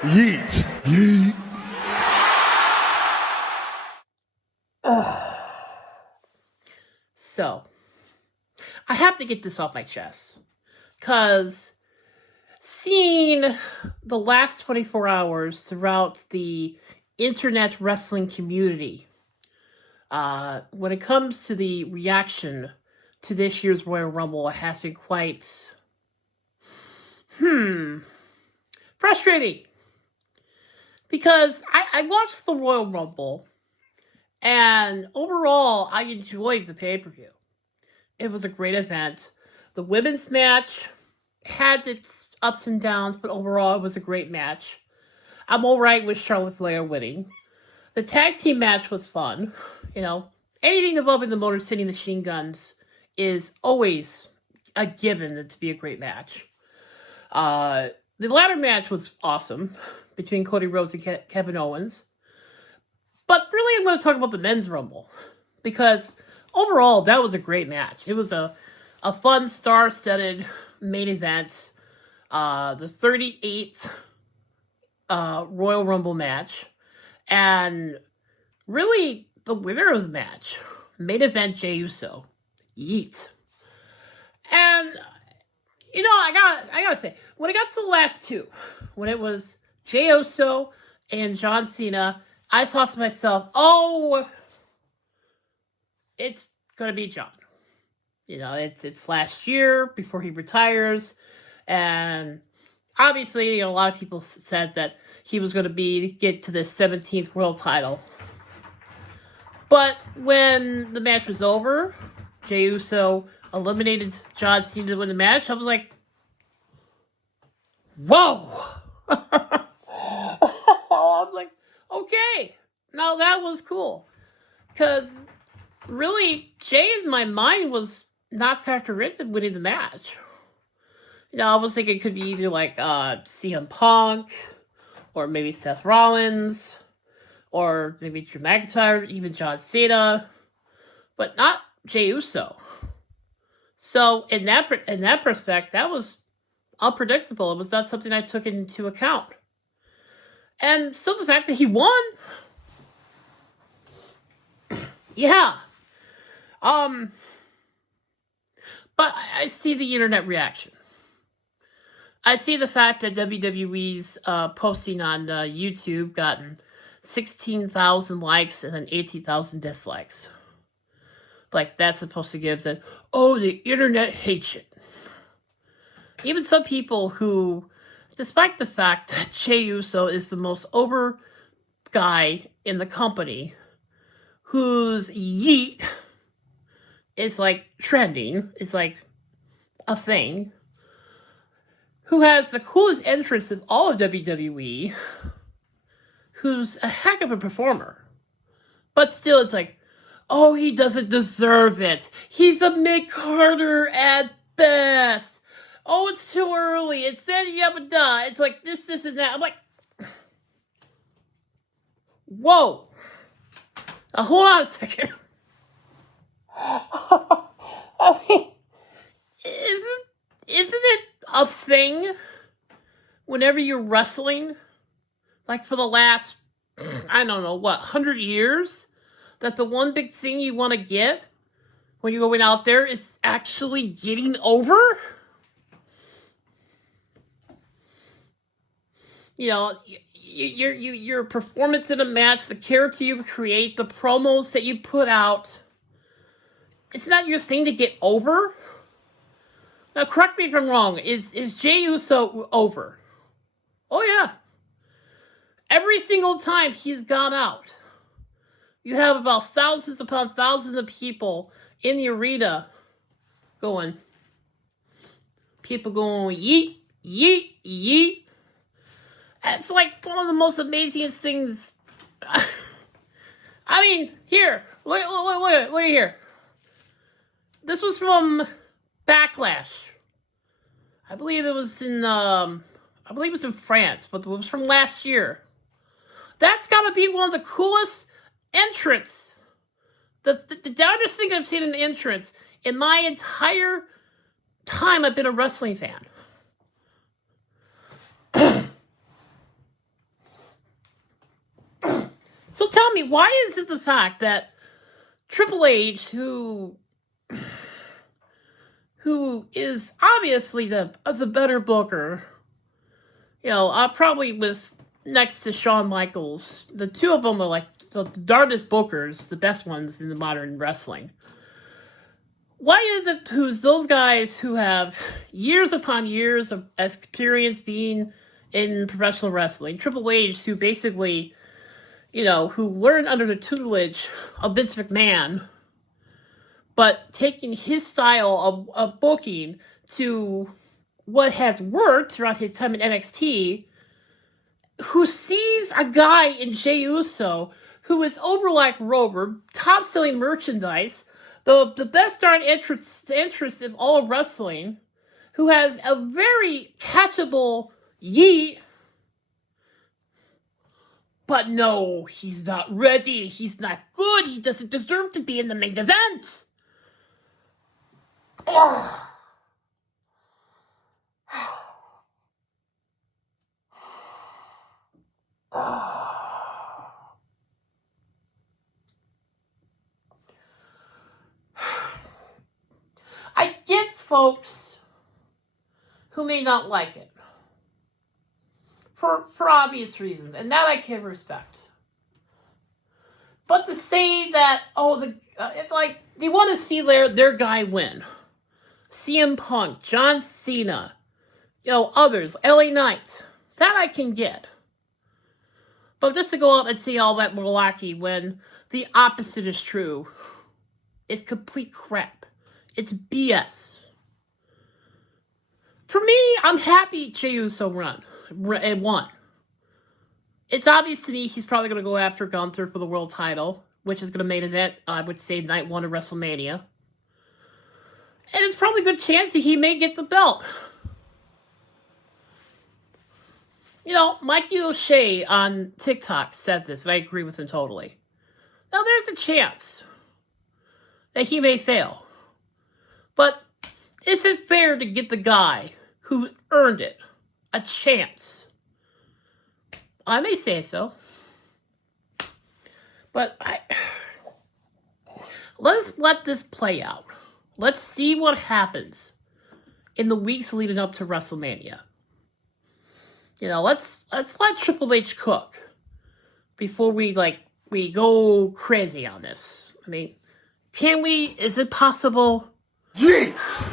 Yeet. Yeet. So, I have to get this off my chest. Because seeing the last 24 hours throughout the internet wrestling community, when it comes to the reaction to this year's Royal Rumble, has been quite, frustrating. Because I watched the Royal Rumble, and overall, I enjoyed the pay-per-view. It was a great event. The women's match had its ups and downs, but overall, it was a great match. I'm all right with Charlotte Flair winning. The tag team match was fun. You know, anything involving the Motor City Machine Guns is always a given to be a great match. The ladder match was awesome between Cody Rhodes and Kevin Owens. But really, I'm going to talk about the men's Rumble because overall, that was a great match. It was a fun, star-studded main event. The 38th Royal Rumble match. And really, the winner of the match, main event Jey Uso, Yeet. And, you know, I gotta say, when it got to the last two, when it was Jey Uso and John Cena, I thought to myself, oh, it's gonna be John. You know, it's last year before he retires, and obviously, you know, a lot of people said that he was going to get to the 17th world title. But when the match was over, Jey Uso eliminated John Cena to win the match. I was like, whoa! I was like, okay, now that was cool. Because really, Jay in my mind was not factored into winning the match. You know, I was thinking it could be either like CM Punk, or maybe Seth Rollins, or maybe Drew McIntyre, even John Cena, but not Jey Uso. So in that perspective, that was unpredictable. It was not something I took into account. And still the fact that he won, yeah. But I see the internet reaction. I see the fact that WWE's posting on YouTube gotten 16,000 likes and then 18,000 dislikes. Like, that's supposed to give that, oh, the internet hates it. Even some people who, despite the fact that Jey Uso is the most over guy in the company, whose yeet is like trending, is like a thing, who has the coolest entrance of all of WWE, who's a heck of a performer. But still, it's like, oh, he doesn't deserve it. He's a mid-carder at best. Oh, it's too early. It's that yabba-da. It's like this, and that. I'm like, whoa. Now, hold on a second. I mean, isn't it a thing whenever you're wrestling, like for the last, I don't know, 100 years, that the one big thing you want to get when you're going out there is actually getting over? You know, your performance in a match, the character you create, the promos that you put out, it's not your thing to get over? Now, correct me if I'm wrong. Is Jey Uso over? Oh, yeah. Every single time he's gone out, you have about thousands upon thousands of people in the arena going, yeet, yeet, yeet. It's like one of the most amazing things. I mean, here, look here. This was from Backlash. I believe it was in France, but it was from last year. That's gotta be one of the coolest entrants. The darndest thing I've seen in an entrance in my entire time I've been a wrestling fan. So tell me, why is it the fact that Triple H, who is obviously the better booker, probably with next to Shawn Michaels, the two of them are like the darndest bookers, the best ones in the modern wrestling. Why is it who's those guys who have years upon years of experience being in professional wrestling, Triple H, who basically, who learned under the tutelage of Vince McMahon, but taking his style of booking to what has worked throughout his time in NXT, who sees a guy in Jey Uso who is over like Rover, top-selling merchandise, the best darn interest in all of wrestling, who has a very catchable Yeet, but no, he's not ready, he's not good, he doesn't deserve to be in the main event. Oh. I get folks who may not like it for obvious reasons, and that I can respect. But to say that, it's like they want to see their guy win. CM Punk, John Cena, others, LA Knight, that I can get. But just to go out and see all that malarkey when the opposite is true, it's complete crap. It's BS. For me, I'm happy Jey Uso won. It's obvious to me he's probably going to go after Gunther for the world title, which is going to main event, I would say, night 1 of WrestleMania. And it's probably a good chance that he may get the belt. Mikey O'Shea on TikTok said this, and I agree with him totally. Now, there's a chance that he may fail. But is it fair to get the guy who earned it a chance? I may say so. But let's let this play out. Let's see what happens in the weeks leading up to WrestleMania. Let's let Triple H cook before we go crazy on this. I mean, can we? Is it possible? Yeet!